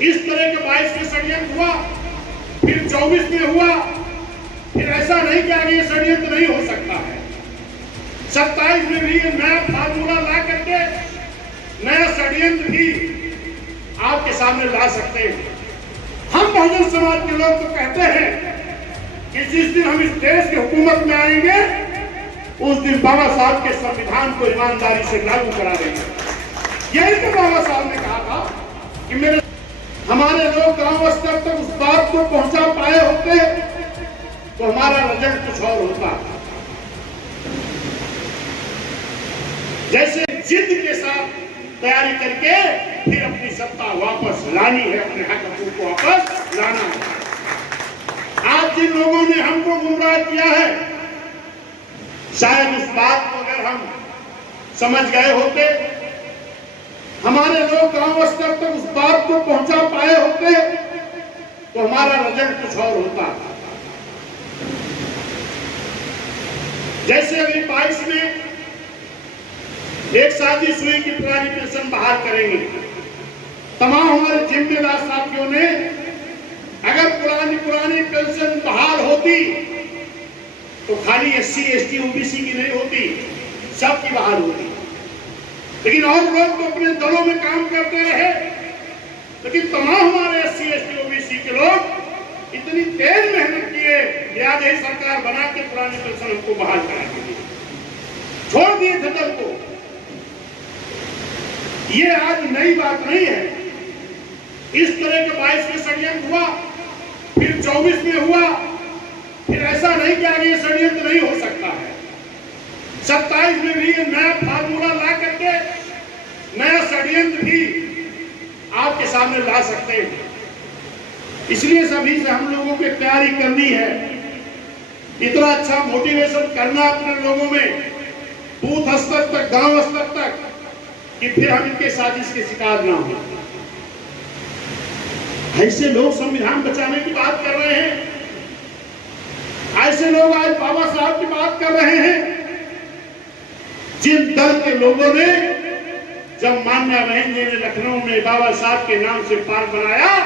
इस तरह के 22 में षड्यंत्र हुआ, फिर 24 में हुआ, फिर ऐसा नहीं कि आगे षड्यंत्र नहीं हो सकता है। 27 में भी नया फार्मूला ला करके नया षड्यंत्र भी आपके सामने ला सकते हैं। हम बहुजन समाज के लोग तो कहते हैं कि जिस दिन हम इस देश की हुकूमत में आएंगे उस दिन बाबा साहब के संविधान को ईमानदारी से लागू करा देंगे। यही तो बाबा साहब ने कहा था कि हमारे लोग गांव स्तर तक उस बात को पहुंचा पाए होते तो हमारा रिजल्ट कुछ और होता। जैसे जिद के साथ तैयारी करके फिर अपनी सत्ता वापस लानी है, अपने हक को वापस लाना है। आज जिन लोगों ने हमको गुमराह किया है, शायद उस बात को अगर हम समझ गए होते, हमारे लोग गांव स्तर तक उस बात को पहुंचा पाए होते तो हमारा रिजल्ट कुछ और होता। जैसे अभी 22 में एक साजिश हुई कि पुरानी पेंशन बहाल करेंगे। तमाम हमारे जिम्मेदार साथियों ने अगर पुरानी पेंशन बहाल होती तो खाली SC ST OBC की नहीं होती, सबकी बहाल होती। लेकिन और लोग तो अपने दलों में काम करते रहे, लेकिन तमाम हमारे SC ST OBC के लोग इतनी तेज मेहनत किए कि आज यही सरकार बना के पुरानी पेंशन हमको बहाल करा के दी, छोड़ दिए थे दल को। ये आज नई बात नहीं है। इस तरह के 22 में षड्यंत्र हुआ, फिर 24 में हुआ, फिर ऐसा नहीं कि आगे षड्यंत्र नहीं हो सकता है। 27 में भी नया फार्मूला ला करके नया षड्यंत्र भी आपके सामने ला सकते हैं। इसलिए सभी से हम लोगों की तैयारी करनी है, इतना अच्छा मोटिवेशन करना अपने लोगों में, बूथ स्तर तक, गांव स्तर तक, कि फिर हम इनके साजिश के शिकार ना हो। ऐसे लोग संविधान बचाने की बात कर रहे हैं, ऐसे लोग आज बाबा साहब की बात कर रहे हैं। जिन दल के लोगों ने जब मान्या बहन जी ने लखनऊ में बाबा साहब के नाम से पार्क बनाया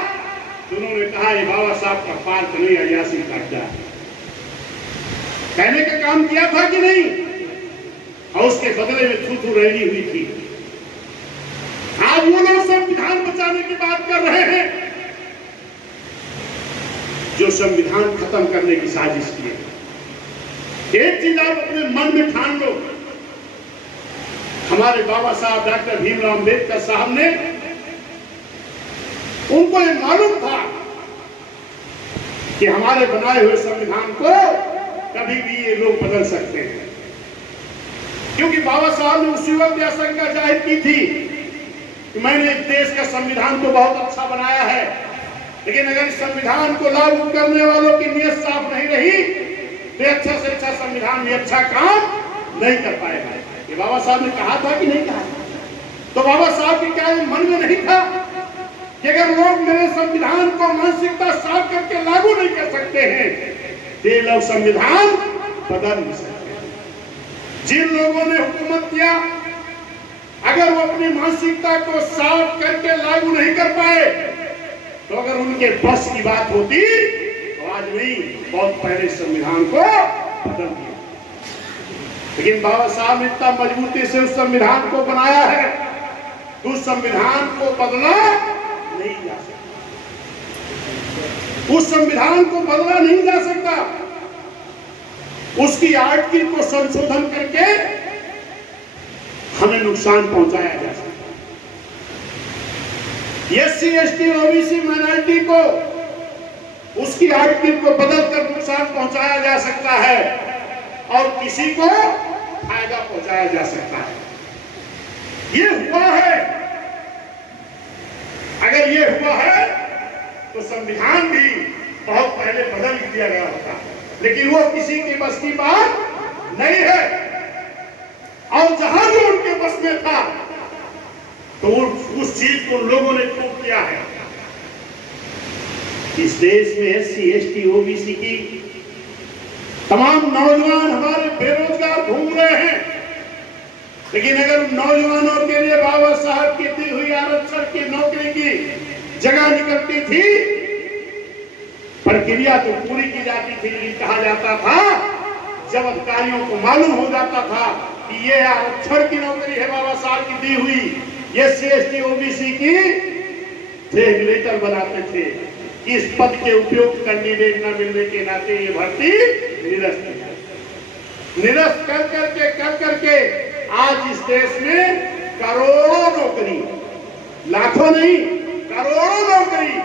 तो उन्होंने कहा ये बाबा साहब का पार्क नहीं, अयासी काटा कहने का काम किया था कि नहीं, और उसके बदले में थू थू रैली हुई थी। आज वो लोग संविधान बचाने की बात कर रहे हैं जो संविधान खत्म करने की साजिश की है। एक चीज आप अपने मन में ठान लो, हमारे बाबा साहब डॉक्टर भीमराव अम्बेडकर साहब ने, उनको ये मालूम था कि हमारे बनाए हुए संविधान को कभी भी ये लोग बदल सकते हैं, क्योंकि बाबा साहब ने उसी वक्त आशंका जाहिर की थी कि मैंने इस देश का संविधान तो बहुत अच्छा बनाया है, लेकिन अगर इस संविधान को लागू करने वालों की नीयत साफ नहीं रही तो अच्छा से अच्छा संविधान भी अच्छा काम नहीं कर पाएगा। ये बाबा साहब ने कहा था कि नहीं कहा? तो बाबा साहब के क्या मन में नहीं था कि अगर लोग मेरे संविधान को मानसिकता साफ करके लागू नहीं कर सकते हैं तो ये लोग संविधान बदल नहीं सकते। जिन लोगों ने हुकूमत किया, अगर वो अपनी मानसिकता को साफ करके लागू नहीं कर पाए तो अगर उनके बस की बात होती तो आज नहीं, बहुत पहले संविधान को बदल दिया। लेकिन बाबा साहब ने इतना मजबूती से उस संविधान को बनाया है, उस संविधान को बदला नहीं जा सकता, उस संविधान को बदला नहीं जा सकता। उसकी आर्टिकल को संशोधन करके हमें नुकसान पहुंचाया जा सकता है। SC ST OBC माइनॉरिटी को उसकी आर्टिकल को बदलकर नुकसान पहुंचाया जा सकता है और किसी को फायदा पहुंचाया जा सकता है। ये हुआ है। अगर ये हुआ है तो संविधान भी बहुत पहले बदल दिया गया होता, लेकिन वो किसी की बस की बात नहीं है। और जहां जो उनके बस में था तो उस चीज को लोगों ने टूट किया है। इस देश में SC ST OBC की तमाम नौजवान हमारे बेरोजगार घूम रहे हैं, लेकिन अगर नौजवानों के लिए बाबा साहब की दी हुई आरक्षण की नौकरी की जगह निकलती थी, प्रक्रिया तो पूरी की जाती थी, लेकिन कहा जाता था जब अधिकारियों को मालूम हो जाता था कि ये आरक्षण की नौकरी है बाबा साहब की दी हुई, ये SC/ST OBC की, रेगुलेटर बनाते थे कि इस पद के उपयोग कैंडिडेट न मिलने के नाते ये भर्ती निरस्त कर करके आज इस देश में करोड़ों नौकरी, लाखों नहीं करोड़ों नौकरी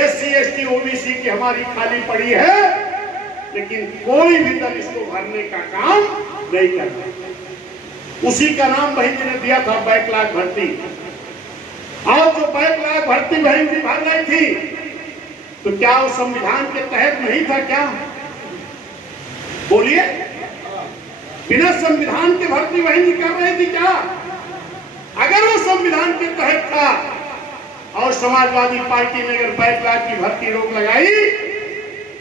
SC/ST OBC की हमारी खाली पड़ी है, लेकिन कोई भी दल इसको भरने का काम नहीं कर रहा। उसी का नाम बहन जी ने दिया था बैकलॉग भर्ती। और जो बैकलॉग भर्ती बहन जी भर रही थी, तो क्या वो संविधान के तहत नहीं था क्या? बोलिए, बिना संविधान के भर्ती बहन जी कर रही थी क्या? अगर वो संविधान के तहत था और समाजवादी पार्टी ने अगर बैकलॉग की भर्ती रोक लगाई,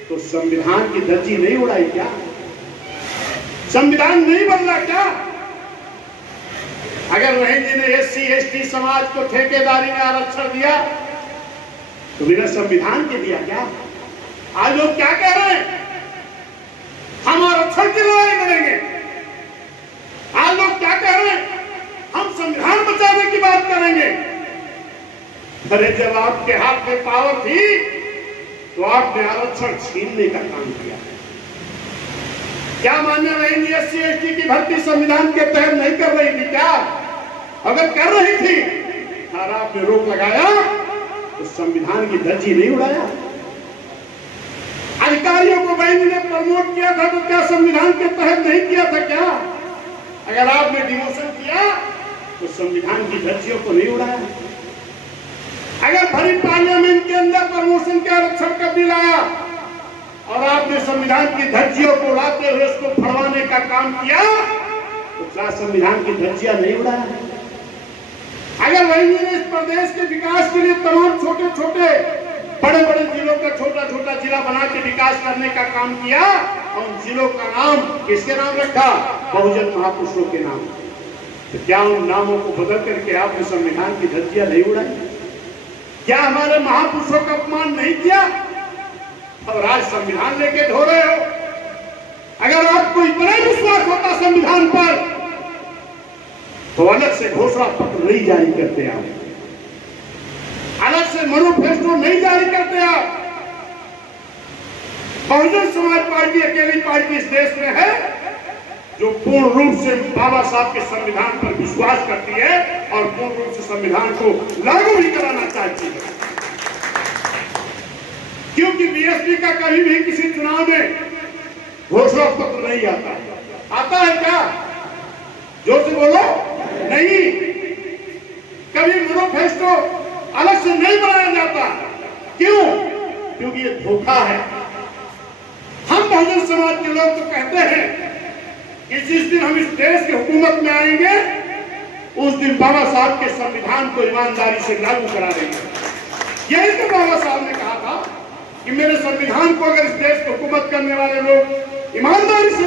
तो संविधान की धज्जी नहीं उड़ाई क्या? संविधान नहीं बदला क्या? अगर बहन जी ने SC/ST समाज को ठेकेदारी में आरक्षण दिया, तो बिना संविधान के दिया क्या? आज लोग क्या कह रहे हैं? हम आरक्षण की लड़ाई लड़ेंगे। आज लोग क्या कह रहे हैं? हम संविधान बचाने की बात करेंगे। अरे जब आपके हाथ में पावर थी, तो आपने आरक्षण छीनने का काम किया। क्या मान्य रहेंगी SC/ST की भर्ती संविधान के तहत नहीं कर रही थी क्या? अगर कर रही थी और आपने रोक लगाया, तो संविधान की धज्जी नहीं उड़ाया। अधिकारियों को बहन ने प्रमोट किया था, तो क्या संविधान के तहत नहीं किया था क्या? अगर आपने डिमोशन किया, तो संविधान की धज्जियों को नहीं उड़ाया। अगर भरी पार्लियामेंट के अंदर प्रमोशन के आरक्षण का बिल आया और आपने संविधान की धज्जियों को उड़ाते हुए उसको फड़वाने का काम किया, तो क्या संविधान की धज्जियां नहीं उड़ाया? अगर वही ने इस प्रदेश के विकास के लिए तमाम छोटे छोटे बड़े बड़े जिलों का छोटा छोटा जिला बना के विकास करने का काम किया, और उन जिलों का नाम किसके नाम रखा? बहुजन महापुरुषों के नाम। तो क्या उन नामों को बदल करके आपने संविधान की धज्जियां नहीं उड़ाई? क्या हमारे महापुरुषों का अपमान नहीं किया? और आज संविधान लेके धो रहे हो। अगर आपको इतना विश्वास होता संविधान पर, तो अलग से घोषणा पत्र नहीं जारी करते आप, अलग से मैनिफेस्टो नहीं जारी करते आप। बहुजन समाज पार्टी अकेली पार्टी इस देश में है जो पूर्ण रूप से बाबा साहब के संविधान पर विश्वास करती है और पूर्ण रूप से संविधान को लागू भी कराना चाहती है। क्योंकि BSP का कहीं भी किसी चुनाव में घोषणा पत्र नहीं आता है क्या? जोर से बोलो, नहीं। कभी मैनिफेस्टो अलग से नहीं बनाया जाता। क्यों? क्योंकि ये धोखा है। हम बहुजन समाज के लोग तो कहते हैं कि जिस दिन हम इस देश की हुकूमत में आएंगे, उस दिन बाबा साहब के संविधान को ईमानदारी से लागू करा देंगे। यही तो बाबा साहब ने कहा था कि मेरे संविधान को अगर इस देश की हुकूमत करने वाले लोग ईमानदारी से